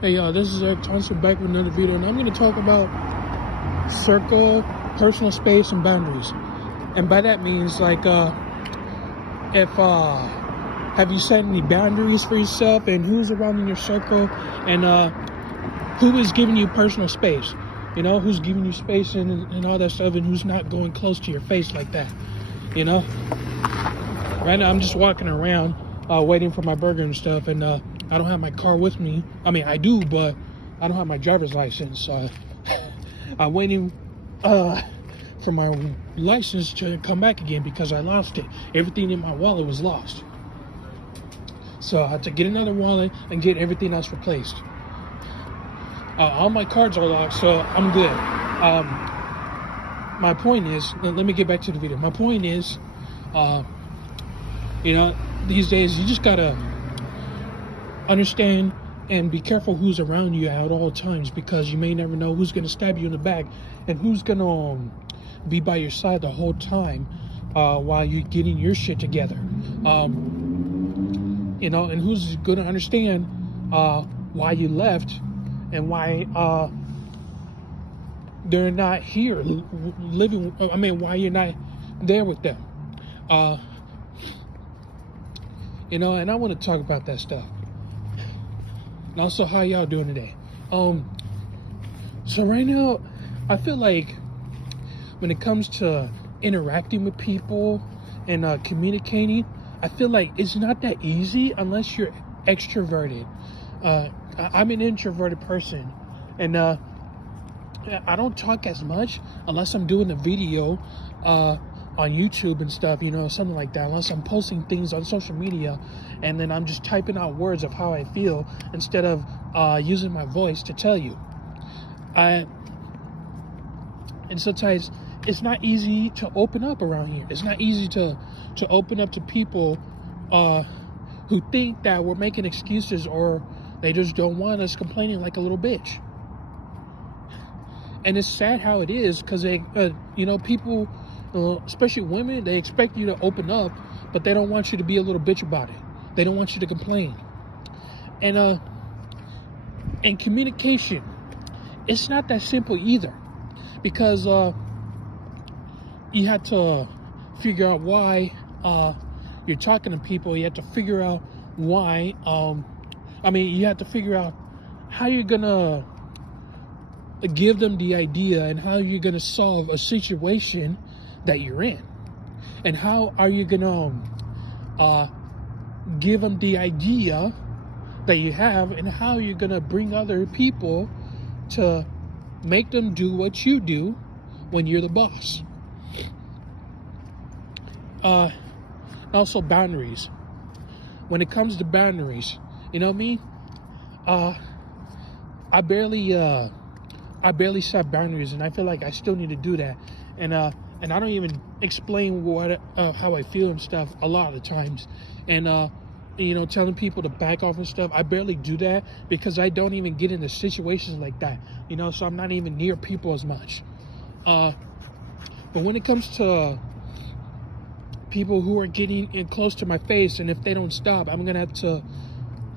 Hey y'all, this is Thompson back with another video, and I'm going to talk about circle, personal space, and boundaries. And by that means, like, have you set any boundaries for yourself, and who's around in your circle, and who is giving you personal space? You know, who's giving you space and all that stuff, and who's not going close to your face like that? You know, right now I'm just walking around waiting for my burger and stuff, and I don't have my car with me. I mean, I do, but I don't have my driver's license. I'm waiting for my license to come back again because I lost it. Everything in my wallet was lost. So I had to get another wallet and get everything else replaced. All my cards are locked, so I'm good. My point is, let me get back to the video. My point is, you know, these days you just gotta understand and be careful who's around you at all times, because you may never know who's going to stab you in the back and who's going to be by your side the whole time while you're getting your shit together. You know, and who's going to understand why you left and why they're not here living. I mean, why you're not there with them. You know, and I want to talk about that stuff. And also, how y'all doing today? So right now, I feel like when it comes to interacting with people and communicating, I feel like it's not that easy unless you're extroverted. I'm an introverted person, and I don't talk as much unless I'm doing a video on YouTube and stuff, you know, something like that, unless I'm posting things on social media, and then I'm just typing out words of how I feel instead of using my voice to tell you. And sometimes it's not easy to open up around here. It's not easy to open up to people who think that we're making excuses, or they just don't want us complaining like a little bitch. And it's sad how it is, because they, you know, people, especially women, they expect you to open up, but they don't want you to be a little bitch about it. They don't want you to complain. And communication, it's not that simple either, because you have to figure out why you're talking to people. You have to figure out why. You have to figure out how you're gonna give them the idea and how you're gonna solve a situation that you're in, and how are you gonna give them the idea that you have, and how you're gonna bring other people to make them do what you do when you're the boss. Also, boundaries. When it comes to boundaries, you know me, I barely set boundaries, and I feel like I still need to do that. And I don't even explain how I feel and stuff a lot of the times. And you know, telling people to back off and stuff, I barely do that because I don't even get into situations like that. You know, so I'm not even near people as much. But when it comes to people who are getting in close to my face, and if they don't stop, I'm gonna have to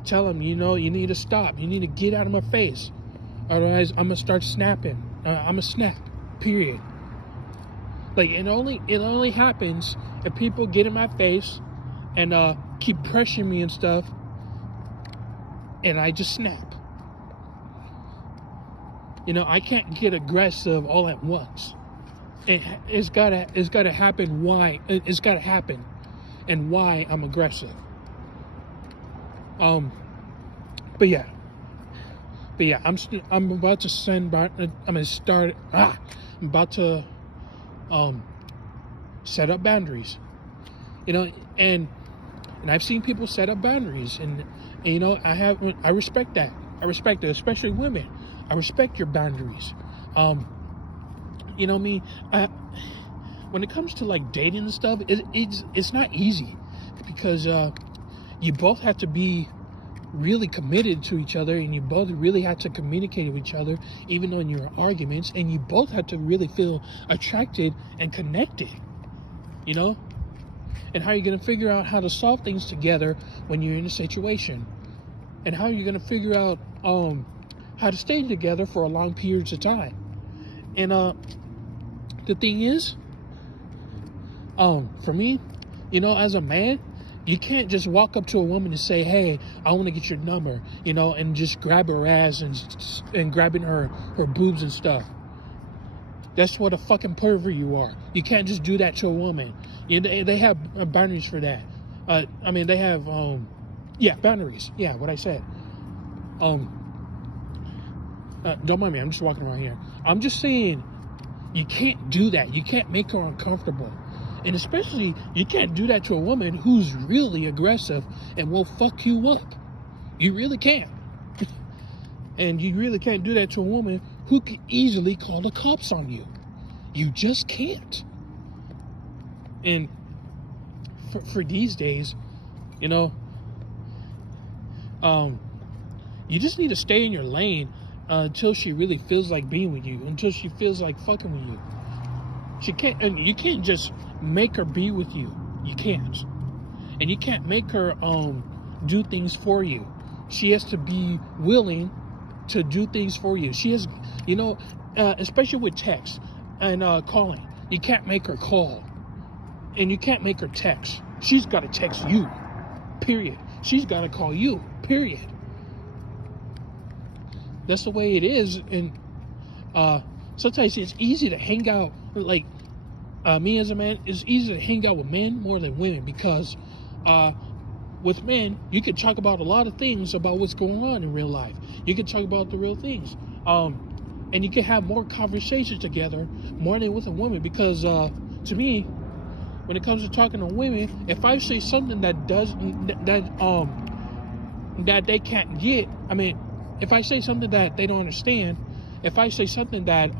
tell them, you know, you need to stop. You need to get out of my face. Otherwise, I'm gonna start snapping. I'm gonna snap. Period. Like, it only happens if people get in my face and keep pressuring me and stuff, and I just snap. You know, I can't get aggressive all at once. It's gotta happen. Why? It's gotta happen, and why I'm aggressive. I'm about to set up boundaries. You know, and I've seen people set up boundaries, and you know, I respect that. I respect it, especially women. I respect your boundaries. You know me, when it comes to like dating and stuff, it's not easy, because you both have to be really committed to each other, and you both really have to communicate with each other, even though in your arguments, and you both have to really feel attracted and connected, you know? And how you're going to figure out how to solve things together when you're in a situation, and how you're going to figure out how to stay together for a long periods of time. And the thing is, for me, as a man, you can't just walk up to a woman and say, hey, I want to get your number, and just grab her ass and grabbing her boobs and stuff. That's what a fucking pervert you are. You can't just do that to a woman. They have boundaries for that. They have, boundaries. Yeah, what I said. Don't mind me, I'm just walking around here. I'm just saying, you can't do that. You can't make her uncomfortable. And especially, you can't do that to a woman who's really aggressive and will fuck you up. You really can't. And you really can't do that to a woman who could easily call the cops on you. You just can't. And for these days, you just need to stay in your lane until she really feels like being with you, until she feels like fucking with you. You can't just make her be with you. You can't. And you can't make her do things for you. She has to be willing to do things for you. She has, especially with text and calling. You can't make her call. And you can't make her text. She's got to text you. Period. She's got to call you. Period. That's the way it is. And sometimes it's easy to hang out, like me as a man, it's easy to hang out with men more than women, because with men, you can talk about a lot of things about what's going on in real life. You can talk about the real things. And you can have more conversations together more than with a woman, because to me, when it comes to talking to women, if I say something that they can't get, if I say something that they don't understand, if I say something that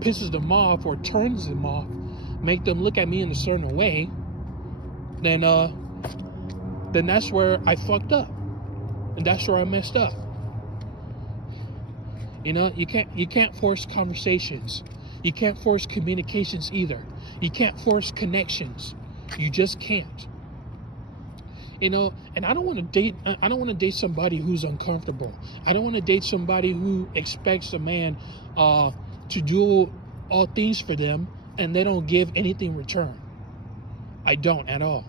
pisses them off or turns them off, make them look at me in a certain way, then that's where I fucked up, and that's where I messed up. You can't force conversations. You can't force communications either. You can't force connections. You just can't. And I don't want to date somebody who's uncomfortable. I don't want to date somebody who expects a man to do all things for them and they don't give anything in return. I don't at all.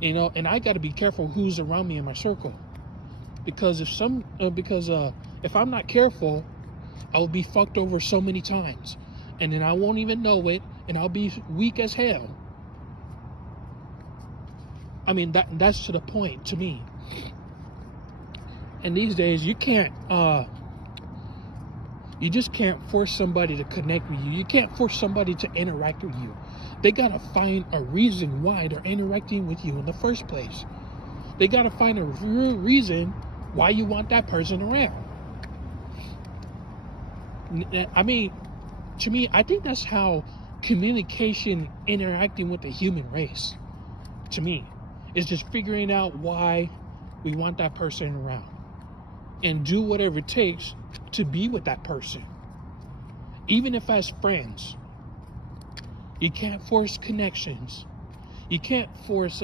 And I got to be careful who's around me in my circle, because if I'm not careful, I'll be fucked over so many times, and then I won't even know it, and I'll be weak as hell. That's to the point to me. And these days, you just can't force somebody to connect with you. You can't force somebody to interact with you. They gotta find a reason why they're interacting with you in the first place. They gotta find a real reason why you want that person around. To me, I think that's how communication, interacting with the human race, to me, is just figuring out why we want that person around and do whatever it takes to be with that person. Even if as friends, you can't force connections. You can't force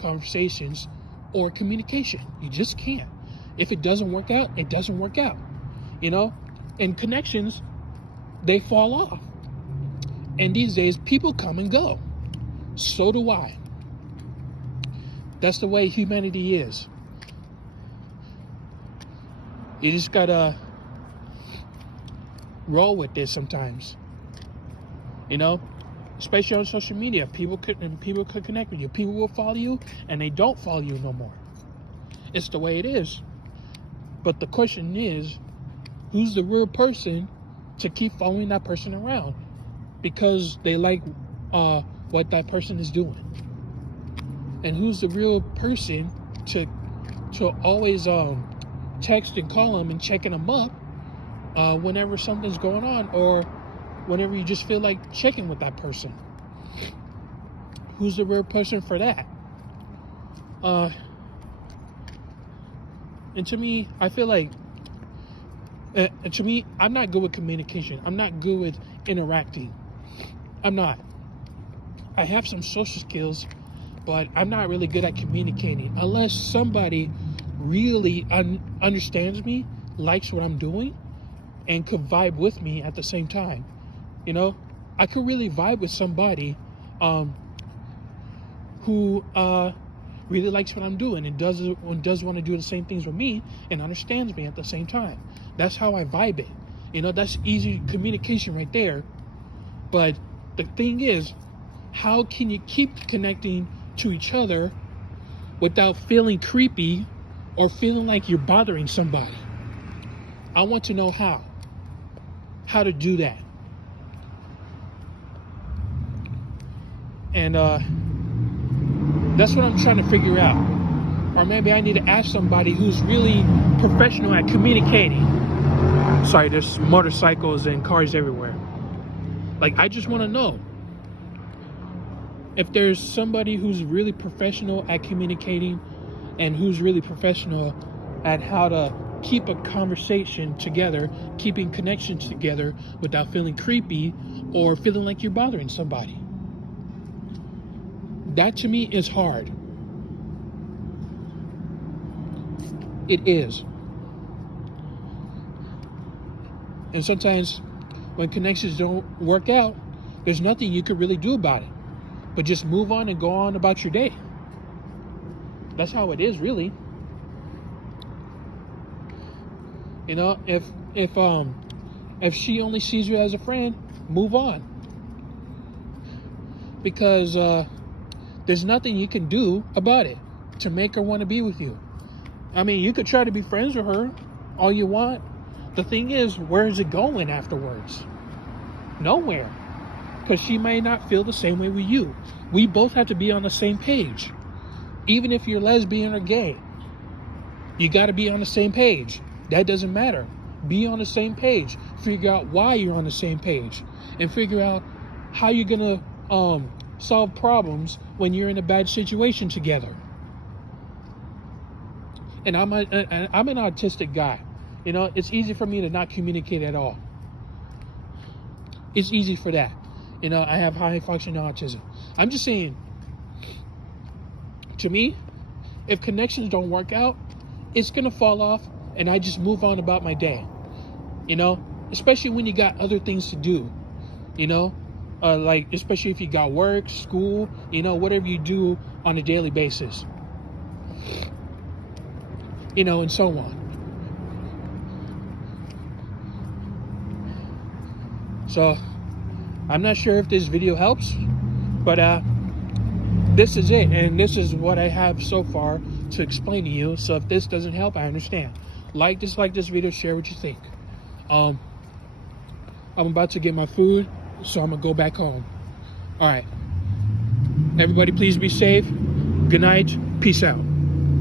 conversations or communication. You just can't. If it doesn't work out, it doesn't work out. And connections, they fall off. And these days, people come and go. So do I. That's the way humanity is. You just gotta roll with this sometimes. Especially on social media, people could connect with you. People will follow you, and they don't follow you no more. It's the way it is. But the question is, who's the real person to keep following that person around because they like what that person is doing? And who's the real person to always text and call them and checking them up whenever something's going on, or whenever you just feel like checking with that person? Who's the real person for that? And to me, I feel like, I'm not good with communication. I'm not good with interacting. I'm not. I have some social skills, but I'm not really good at communicating unless somebody really understands me, likes what I'm doing, and could vibe with me at the same time. You know, I could really vibe with somebody who really likes what I'm doing and does want to do the same things with me and understands me at the same time. That's how I vibe it. You know, that's easy communication right there. But the thing is, how can you keep connecting to each other without feeling creepy or feeling like you're bothering somebody? I want to know how to do that. And that's what I'm trying to figure out. Or maybe I need to ask somebody who's really professional at communicating. Sorry, there's motorcycles and cars everywhere. Like, I just want to know if there's somebody who's really professional at communicating and who's really professional at how to keep a conversation together, keeping connections together without feeling creepy or feeling like you're bothering somebody. That to me is hard. It is. And sometimes when connections don't work out, there's nothing you could really do about it, but just move on and go on about your day. That's how it is, really. You know, if she only sees you as a friend, move on. Because there's nothing you can do about it to make her want to be with you. I mean, you could try to be friends with her all you want. The thing is, where is it going afterwards? Nowhere. Because she may not feel the same way with you. We both have to be on the same page. Even if you're lesbian or gay, you got to be on the same page. That doesn't matter. Be on the same page. Figure out why you're on the same page. And figure out how you're going to solve problems when you're in a bad situation together. And I'm an autistic guy. You know, it's easy for me to not communicate at all. It's easy for that. You know, I have high functioning autism. I'm just saying, to me, if connections don't work out, it's going to fall off and I just move on about my day. You know, especially when you got other things to do, you know, like, especially if you got work, school, you know, whatever you do on a daily basis, you know, and so on. So I'm not sure if this video helps, but this is it, and this is what I have so far to explain to you. So if this doesn't help, I understand. Dislike this video, share what you think. I'm about to get my food, so I'm gonna go back home. All right, everybody, please be safe. Good night. Peace out.